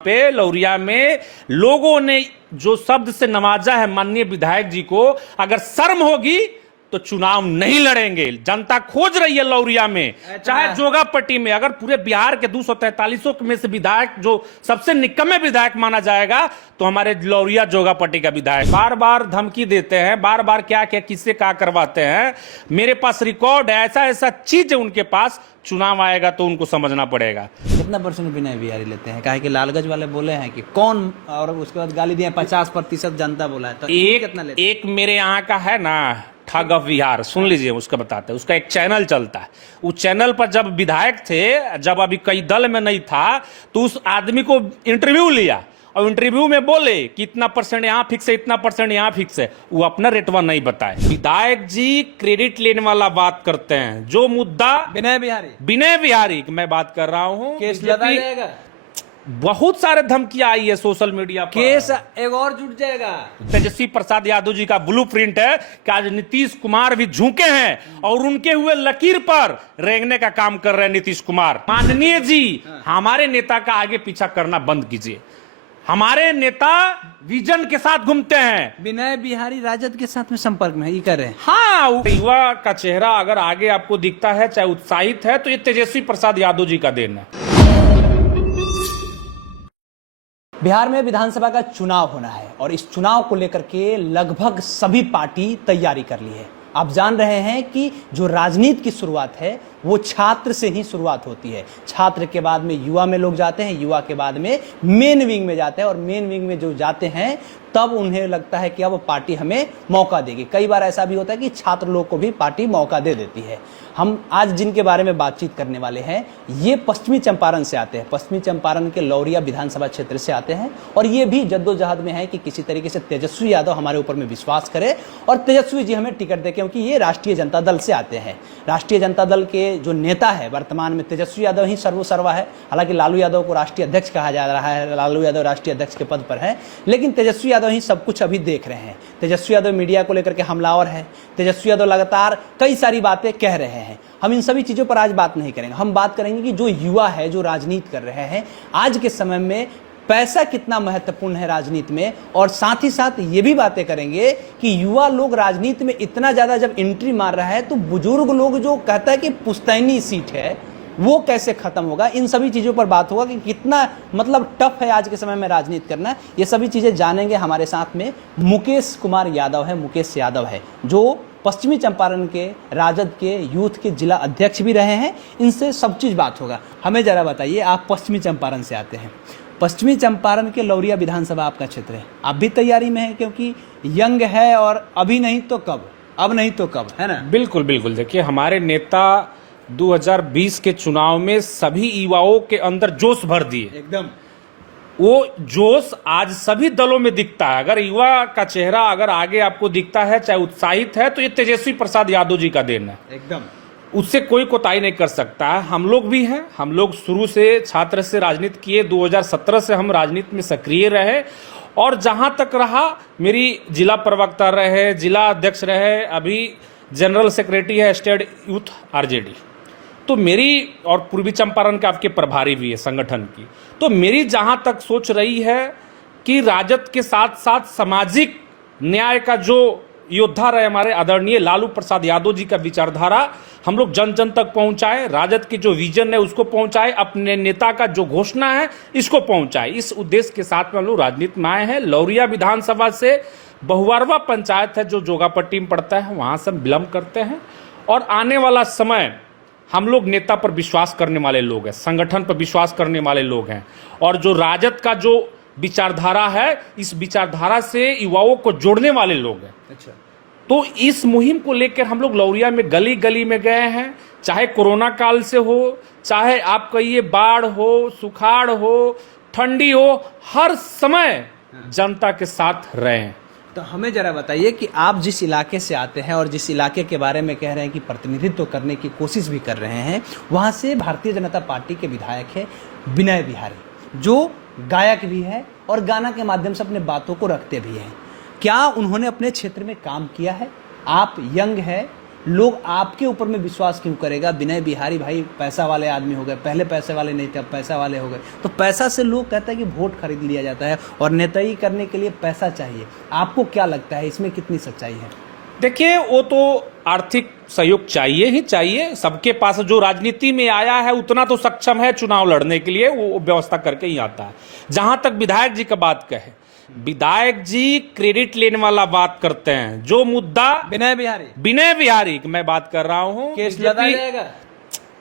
पे लौरिया में लोगों ने जो शब्द से नवाजा है माननीय विधायक जी को, अगर शर्म होगी तो चुनाव नहीं लड़ेंगे। जनता खोज रही है लौरिया में, चाहे जोगापट्टी में। अगर पूरे बिहार के 243 में से विधायक जो सबसे निकम्मे विधायक माना जाएगा तो हमारे लौरिया जोगापट्टी का विधायक। बार बार धमकी देते हैं, बार बार क्या क्या किससे क्या करवाते हैं। मेरे पास रिकॉर्ड है, ऐसा ऐसा चीज है उनके पास। चुनाव आएगा तो उनको समझना पड़ेगा। कितना परसेंट विनय बिहारी लेते हैं? काहे कि लालगंज वाले बोले हैं कि कौन, और उसके बाद गाली दिए 50% जनता बोला है, तो कितना लेते? एक मेरे यहाँ का है ना ठग ऑफ बिहार, सुन लीजिए, उसका बताते हैं। उसका एक चैनल चलता है, उस चैनल पर जब विधायक थे, जब अभी कई दल में नहीं था, तो उस आदमी को इंटरव्यू लिया और इंटरव्यू में बोले कि इतना परसेंट यहाँ फिक्स है, इतना परसेंट यहाँ फिक्स है। वो अपना रेटवा नहीं बताए। विधायक जी क्रेडिट लेने वाला बात करते हैं। जो मुद्दा विनय बिहारी की मैं बात कर रहा हूँ, केस लगा जाएगा। बहुत सारे धमकियां आई है सोशल मीडिया पर। केस एक और जुट जाएगा। तेजस्वी प्रसाद यादव जी का ब्लूप्रिंट है कि आज नीतीश कुमार भी झुके हैं और उनके हुए लकीर पर रेंगने का काम कर रहे हैं नीतीश कुमार। माननीय जी, हमारे नेता का आगे पीछा करना बंद कीजिए। हमारे नेता विजन के साथ घूमते हैं। विनय बिहारी राजद के साथ में संपर्क में है, ये कर रहे हैं। हाँ, युवा का चेहरा अगर आगे आपको दिखता है, चाहे उत्साहित है, तो ये तेजस्वी प्रसाद यादव जी का देन है। बिहार में विधानसभा का चुनाव होना है और इस चुनाव को लेकर के लगभग सभी पार्टी तैयारी कर ली है। आप जान रहे हैं कि जो राजनीति की शुरुआत है वो छात्र से ही शुरुआत होती है। छात्र के बाद में युवा में लोग जाते हैं, युवा के बाद में मेन विंग में जाते हैं, और मेन विंग में जो जाते हैं तब उन्हें लगता है कि अब पार्टी हमें मौका देगी। कई बार ऐसा भी होता है कि छात्र लोग को भी पार्टी मौका दे देती है। हम आज जिनके बारे में बातचीत करने वाले हैं, ये पश्चिमी चंपारण से आते हैं, पश्चिमी चंपारण के लौरिया विधानसभा क्षेत्र से आते हैं, और ये भी जद्दोजहद में है कि किसी तरीके से तेजस्वी यादव हमारे ऊपर में विश्वास करे और तेजस्वी जी हमें टिकट दे, क्योंकि ये राष्ट्रीय जनता दल से आते हैं। राष्ट्रीय जनता दल के जो नेता है वर्तमान में तेजस्वी यादव ही सर्वसर्वा है। हालांकि लालू यादव को राष्ट्रीय अध्यक्ष कहा जा रहा है, लालू यादव राष्ट्रीय अध्यक्ष के पद पर है, लेकिन तेजस्वी यादव ही सब कुछ अभी देख रहे हैं। तेजस्वी यादव मीडिया को लेकर के हमलावर है। तेजस्वी यादव लगातार कई सारी बातें कह रहे हैं। हम इन सभी चीजों पर आज बात नहीं करेंगे। हम बात करेंगे कि जो युवा है, जो राजनीति कर रहे हैं, आज के समय में पैसा कितना महत्वपूर्ण है राजनीति में, और साथ ही साथ ये भी बातें करेंगे कि युवा लोग राजनीति में इतना ज्यादा जब एंट्री मार रहा है तो बुजुर्ग लोग जो कहता है कि पुश्तैनी सीट है वो कैसे खत्म होगा। इन सभी चीजों पर बात होगा कि कितना मतलब टफ है आज के समय में राजनीति करना। ये सभी चीजें जानेंगे। हमारे साथ में मुकेश कुमार यादव है, मुकेश यादव है, जो पश्चिमी चंपारण के राजद के यूथ के जिला अध्यक्ष भी रहे हैं। इनसे सब चीज बात होगा। हमें जरा बताइए, आप पश्चिमी चंपारण से आते हैं, पश्चिमी चंपारण के लौरिया विधानसभा आपका क्षेत्र है, आप भी तैयारी में है क्योंकि यंग है और अभी नहीं तो कब, अब नहीं तो कब, है ना? बिल्कुल बिल्कुल। देखिए, हमारे नेता 2020 के चुनाव में सभी युवाओं के अंदर जोश भर दिए। एकदम वो जोश आज सभी दलों में दिखता है। अगर युवा का चेहरा अगर आगे आपको दिखता है, चाहे उत्साहित है, तो ये तेजस्वी प्रसाद यादव जी का देन है। एकदम उससे कोई कोताही नहीं कर सकता है। हम लोग भी हैं, हम लोग शुरू से छात्र से राजनीति किए, 2017 से हम राजनीति में सक्रिय रहे, और जहां तक रहा मेरी जिला प्रवक्ता रहे, जिला अध्यक्ष रहे, अभी जनरल सेक्रेटरी है स्टेट यूथ आरजेडी। तो मेरी, और पूर्वी चंपारण के आपके प्रभारी भी है संगठन की। तो मेरी जहां तक सोच रही है कि राजद के साथ साथ सामाजिक न्याय का जो योद्धा रहे हमारे आदरणीय लालू प्रसाद यादव जी का विचारधारा हम लोग जन जन तक पहुंचाए, राजद की जो विजन है उसको पहुंचाए, अपने नेता का जो घोषणा है इसको पहुंचाए। इस उद्देश्य के साथ में हम लोग राजनीति में आए हैं। लौरिया विधानसभा से बहुवारवा पंचायत है जो जोगापट्टी में पड़ता है, वहां से हम बिलोंग करते हैं, और आने वाला समय हम लोग नेता पर विश्वास करने वाले लोग हैं, संगठन पर विश्वास करने वाले लोग हैं, और जो राजद का जो विचारधारा है, इस विचारधारा से युवाओं को जोड़ने वाले लोग हैं। अच्छा, तो इस मुहिम को लेकर हम लोग लौरिया में गली गली में गए हैं। चाहे कोरोना काल से हो, चाहे आप कहिए बाढ़ हो, सुखाड़ हो, ठंडी हो, हर समय जनता के साथ रहे हैं। तो हमें जरा बताइए कि आप जिस इलाके से आते हैं और जिस इलाके के बारे में कह रहे हैं कि प्रतिनिधित्व करने की कोशिश भी कर रहे हैं, वहाँ से भारतीय जनता पार्टी के विधायक है विनय बिहारी, जो गायक भी है और गाना के माध्यम से अपने बातों को रखते भी हैं। क्या उन्होंने अपने क्षेत्र में काम किया है? आप यंग है, लोग आपके ऊपर में विश्वास क्यों करेगा? विनय बिहारी भाई पैसा वाले आदमी हो गए, पहले पैसे वाले नहीं थे, अब पैसा वाले हो गए। तो पैसा से लोग कहते हैं कि वोट खरीद लिया जाता है और नेताई करने के लिए पैसा चाहिए। आपको क्या लगता है इसमें कितनी सच्चाई है? देखिए, वो तो आर्थिक सहयोग चाहिए ही चाहिए। सबके पास जो राजनीति में आया है उतना तो सक्षम है चुनाव लड़ने के लिए, वो व्यवस्था करके ही आता है। जहां तक विधायक जी का बात कहे, विधायक जी क्रेडिट लेने वाला बात करते हैं। जो मुद्दा विनय बिहारी की मैं बात कर रहा हूं, केस लगा जाएगा,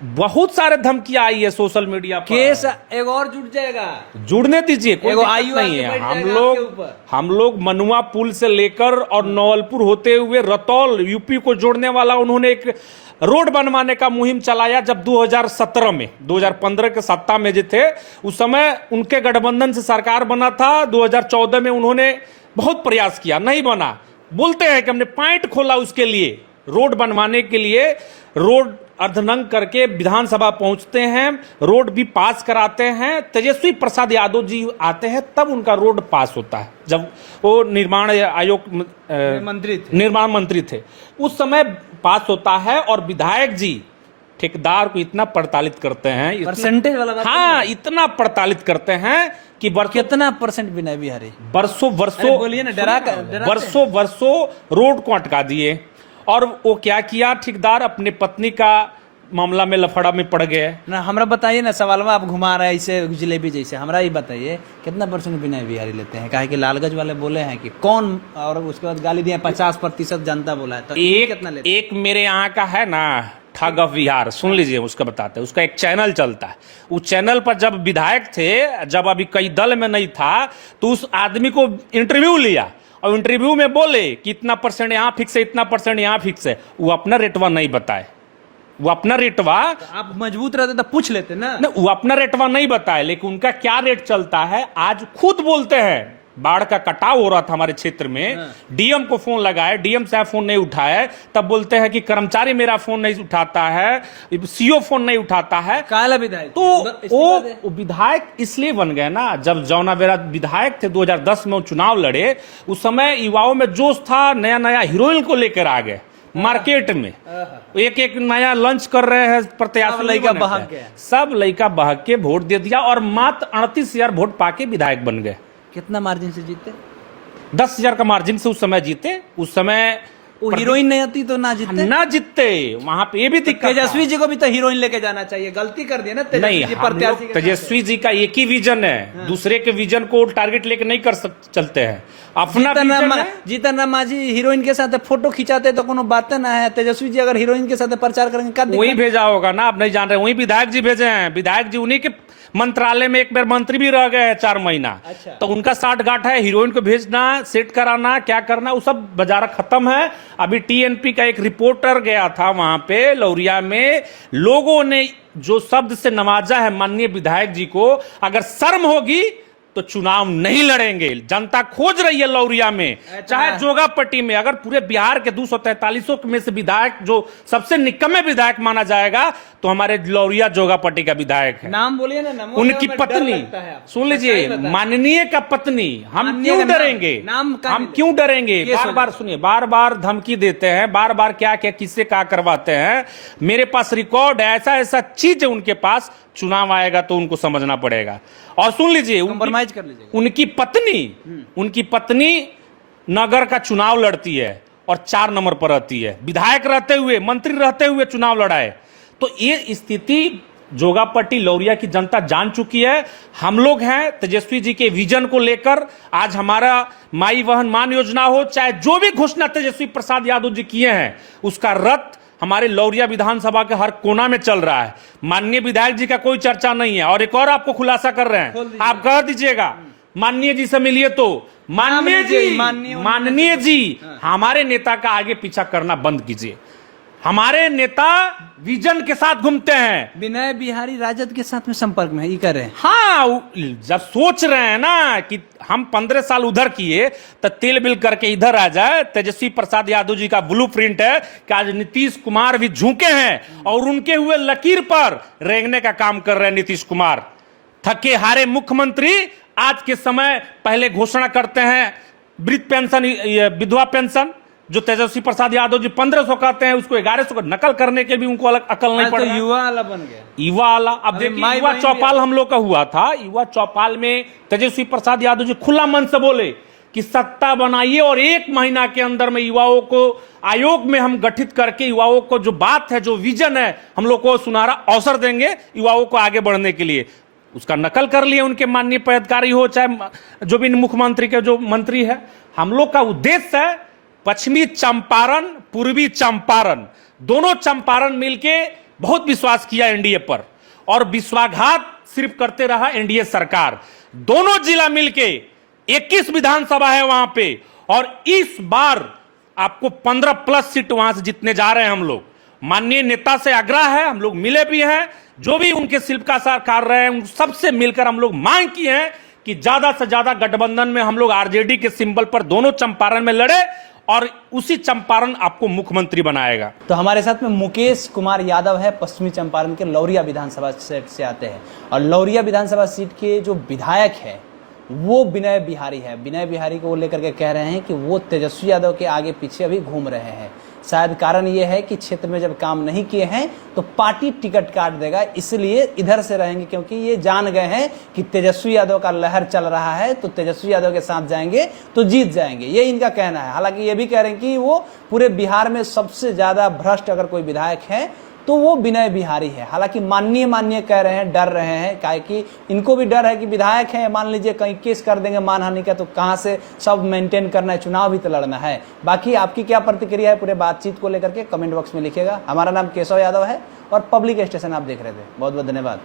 बहुत सारे धमकियां आई है सोशल मीडिया पर। केस एक और जुड़ जाएगा, जुड़ने दीजिए, कोई एगो दिक्कत आयु नहीं आके है। बैठ जाएगा आपके ऊपर। हम लोग मनुआ पुल से लेकर और नवलपुर होते हुए रतौल यूपी को जोड़ने वाला उन्होंने एक रोड बनवाने का मुहिम चलाया। जब 2017 में 2015 के सत्ता में जो थे उस समय उनके गठबंधन से सरकार बना था। 2014 में उन्होंने बहुत प्रयास किया, नहीं बना। बोलते हैं कि हमने पॉइंट खोला उसके लिए, रोड बनवाने के लिए। रोड अर्धनंग करके विधानसभा पहुंचते हैं, रोड भी पास कराते हैं। तेजस्वी प्रसाद यादव जी आते हैं तब उनका रोड पास होता है, जब वो निर्माण आयोग निर्माण मंत्री थे उस समय पास होता है। और विधायक जी ठेकेदार को इतना प्रताड़ित करते हैं, परसेंटेज वाला बात हाँ, इतना प्रताड़ित करते हैं कि कितना परसेंट विनय बिहारी वर्षों बोलिए ना, डरा वर्षों रोड को अटका दिए। और वो क्या किया, ठेकेदार अपने पत्नी का मामला में लफड़ा में पड़ गए ना। हमरा बताइए ना, सवाल में आप घुमा रहे हैं ऐसे जलेबी जैसे। हमरा ये बताइए कितना परसेंट विनय बिहारी लेते हैं? काहे कि लालगंज वाले बोले हैं कि कौन, और उसके बाद गाली दिए 50% जनता बोला है। तो कितना लेते? एक मेरे यहाँ का है ना ठग ऑफ बिहार, सुन लीजिए, उसका बताते हैं। उसका एक चैनल चलता है, उस चैनल पर जब विधायक थे, जब अभी कई दल में नहीं था, तो उस आदमी को इंटरव्यू लिया और इंटरव्यू में बोले कि इतना परसेंट यहाँ फिक्स है, इतना परसेंट यहाँ फिक्स है। वो अपना रेटवा नहीं बताए, वो अपना रेटवा, तो आप मजबूत रहते तो पूछ लेते ना। वो अपना रेटवा नहीं बताए, लेकिन उनका क्या रेट चलता है आज खुद बोलते हैं। बाढ़ का कटाव हो रहा था हमारे क्षेत्र में, डीएम को फोन लगाए, डीएम साहब फोन नहीं उठाए, तब बोलते हैं कि कर्मचारी मेरा फोन नहीं उठाता है, सीओ फोन नहीं उठाता है। काला विधायक तो वो विधायक इसलिए बन गए ना। जब जौना बेरा विधायक थे 2010 में वो चुनाव लड़े, उस समय युवाओं में जोश था, नया नया हीरोइन को लेकर आ गए मार्केट में, एक एक नया लंच कर रहे हैं प्रत्याशी, लड़का बहक गया, सब लड़का बहक के वोट दे दिया और मात्र 38,000 वोट पाके विधायक बन गए। कितना मार्जिन से जीते? 10,000 का मार्जिन से उस समय जीते। उस समय वो हीरोइन नहीं आती तो ना जीतते वहां पे ये भी दिक्कत। तेजस्वी जी को भी तो हीरोइन लेके जाना चाहिए, गलती कर दिया ना नहीं, तेजस्वी जी का एक ही विजन है, दूसरे के विजन को टारगेट लेके नहीं कर चलते हैं। अपना जीतन राम मांझी हीरोइन के साथ फोटो खिंचाते तो कोनो बात ना है। तेजस्वी जी अगर हीरोइन के साथ प्रचार करेंगे, वही भेजा होगा ना, आप नहीं जान रहे, वही विधायक जी भेजे हैं। विधायक जी उन्हीं के मंत्रालय में एक बार मंत्री भी रह गए हैं 4 महीना। अच्छा। तो उनका साठ गांठ है, हीरोइन को भेजना, सेट कराना, क्या करना, वो सब बाजार खत्म है। अभी टीएनपी का एक रिपोर्टर गया था वहां पे लौरिया में, लोगों ने जो शब्द से नवाजा है माननीय विधायक जी को, अगर शर्म होगी तो चुनाव नहीं लड़ेंगे। जनता खोज रही है लौरिया में, चाहे जोगापट्टी में। अगर पूरे बिहार के 243 में से विधायक जो सबसे निकम्मे विधायक माना जाएगा तो हमारे लौरिया जोगापट्टी का विधायक है। नाम बोलिए ना, उनकी पत्नी, सुन लीजिए, माननीय का पत्नी। हम क्यों डरेंगे? हम क्यों डरेंगे? बार बार सुनिए, बार बार धमकी देते हैं, बार बार क्या क्या किससे क्या करवाते हैं। मेरे पास रिकॉर्ड है, ऐसा ऐसा चीज है उनके पास। चुनाव आएगा तो उनको समझना पड़ेगा। और सुन लीजिए, कंप्रोमाइज कर लीजिए। उनकी पत्नी नगर का चुनाव लड़ती है और 4 नंबर पर रहती है। विधायक रहते हुए, मंत्री रहते हुए चुनाव लड़ाए। तो ये स्थिति जोगापट्टी लौरिया की जनता जान चुकी है। हम लोग हैं तेजस्वी जी के विजन को लेकर। आज हमारा माई वहन मान योजना हो, चाहे जो भी घोषणा तेजस्वी प्रसाद यादव जी किए हैं, उसका रथ हमारे लौरिया विधानसभा के हर कोना में चल रहा है। माननीय विधायक जी का कोई चर्चा नहीं है। और एक और आपको खुलासा कर रहे हैं, आप कह दीजिएगा माननीय जी से मिलिए तो माननीय जी हमारे नेता का आगे पीछा करना बंद कीजिए। हमारे नेता विजन के साथ घूमते हैं। विनय बिहारी राजद के साथ में संपर्क में है, ये कर रहे हैं। हाँ, जब सोच रहे हैं ना कि हम 15 साल उधर किए तो तेल बिल करके इधर आ जाए। तेजस्वी प्रसाद यादव जी का ब्लूप्रिंट है कि आज नीतीश कुमार भी झुके हैं और उनके हुए लकीर पर रेंगने का काम कर रहे हैं। नीतीश कुमार थके हारे मुख्यमंत्री आज के समय पहले घोषणा करते हैं वृद्ध पेंशन, विधवा पेंशन, जो तेजस्वी प्रसाद यादव जी 1500 कहते हैं उसको 1100 का नकल करने के भी उनको अलग अकल नहीं पड़ तो रहा है। युवा वाला बन गया। युवा वाला अब अभी देखिए, माई युवा बहन चौपाल हम लोग का हुआ था। युवा चौपाल में तेजस्वी प्रसाद यादव जी खुला मन से बोले कि सत्ता बनाइए और 1 महीना के अंदर में युवाओं को आयोग में हम गठित करके युवाओं को जो बात है, जो विजन है, हम लोग को सुनहरा अवसर देंगे युवाओं को आगे बढ़ने के लिए। उसका नकल कर लिए उनके माननीय पदाधिकारी हो चाहे जो भी मुख्यमंत्री के जो मंत्री है। हम लोग का उद्देश्य है पश्चिमी चंपारण, पूर्वी चंपारण, दोनों चंपारण मिलके बहुत विश्वास किया एनडीए पर और विश्वासघात सिर्फ करते रहा एनडीए सरकार। दोनों जिला मिलके 21 विधानसभा है वहां पे और इस बार आपको 15 प्लस सीट वहां से जीतने जा रहे हैं हम लोग। माननीय नेता से आग्रह है, हम लोग मिले भी हैं, जो भी उनके शिल्पकार कर रहे हैं उन सबसे मिलकर हम लोग मांग की है कि ज्यादा से ज्यादा गठबंधन में हम लोग आरजेडी के सिंबल पर दोनों चंपारण में लड़े और उसी चंपारण आपको मुख्यमंत्री बनाएगा। तो हमारे साथ में मुकेश कुमार यादव है, पश्चिमी चंपारण के लौरिया विधानसभा सीट से आते हैं और लौरिया विधानसभा सीट के जो विधायक है वो विनय बिहारी है। विनय बिहारी को लेकर के कह रहे हैं कि वो तेजस्वी यादव के आगे पीछे अभी घूम रहे हैं। शायद कारण ये है कि क्षेत्र में जब काम नहीं किए हैं तो पार्टी टिकट काट देगा, इसलिए इधर से रहेंगे, क्योंकि ये जान गए हैं कि तेजस्वी यादव का लहर चल रहा है तो तेजस्वी यादव के साथ जाएंगे तो जीत जाएंगे, ये इनका कहना है। हालांकि ये भी कह रहे हैं कि वो पूरे बिहार में सबसे ज्यादा भ्रष्ट अगर कोई विधायक है तो वो विनय बिहारी है। हालांकि माननीय कह रहे हैं, डर रहे हैं, काहे कि इनको भी डर है कि विधायक है, मान लीजिए कहीं केस कर देंगे मानहानि का तो कहां से सब मेंटेन करना है, चुनाव भी तो लड़ना है। बाकी आपकी क्या प्रतिक्रिया है पूरे बातचीत को लेकर के कमेंट बॉक्स में लिखिएगा। हमारा नाम केशव यादव है और पब्लिक स्टेशन आप देख रहे थे। बहुत बहुत धन्यवाद।